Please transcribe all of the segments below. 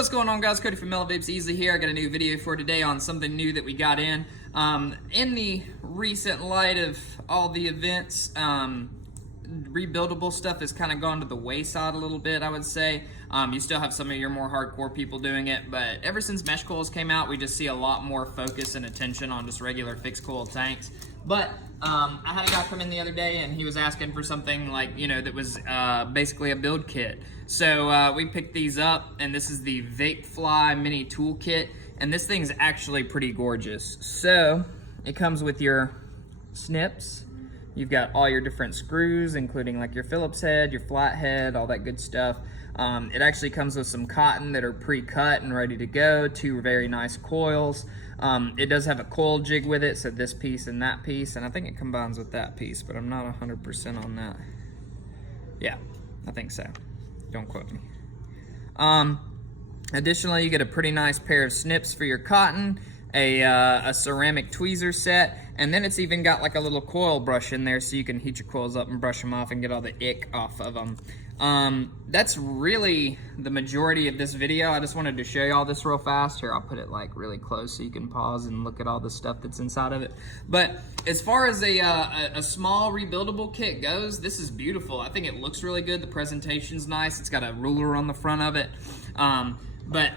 What's going on, guys? Cody from Elevapes Easily here. I got a new video for today on something new that we got in. In the recent light of all the events, rebuildable stuff has kind of gone to the wayside a little bit, I would say. You still have some of your more hardcore people doing it, but ever since mesh coils came out, we just see a lot more focus and attention on just regular fixed coil tanks. But I had a guy come in the other day and he was asking for something like, that was basically a build kit. So we picked these up, and this is the Vapefly Mini Toolkit, and this thing's actually pretty gorgeous. So it comes with your snips. You've got all your different screws, including like your Phillips head, your flat head, all that good stuff. It actually comes with some cotton that are pre-cut and ready to go, two very nice coils. It does have a coil jig with it, so this piece and that piece, and I think it combines with that piece, but I'm not 100% on that. Yeah, I think so. Don't quote me. Additionally, you get a pretty nice pair of snips for your cotton, a ceramic tweezer set, and then it's even got like a little coil brush in there so you can heat your coils up and brush them off and get all the ick off of them. That's really the majority of this video. I just wanted to show you all this real fast. Here, I'll put it like really close so you can pause and look at all the stuff that's inside of it. But as far as a small rebuildable kit goes, this is beautiful. I think it looks really good. The presentation's nice. It's got a ruler on the front of it. But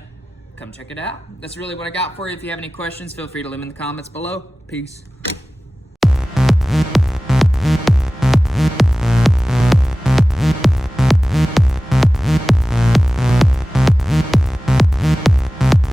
come check it out. That's really what I got for you. If you have any questions, feel free to leave them in the comments below. Peace.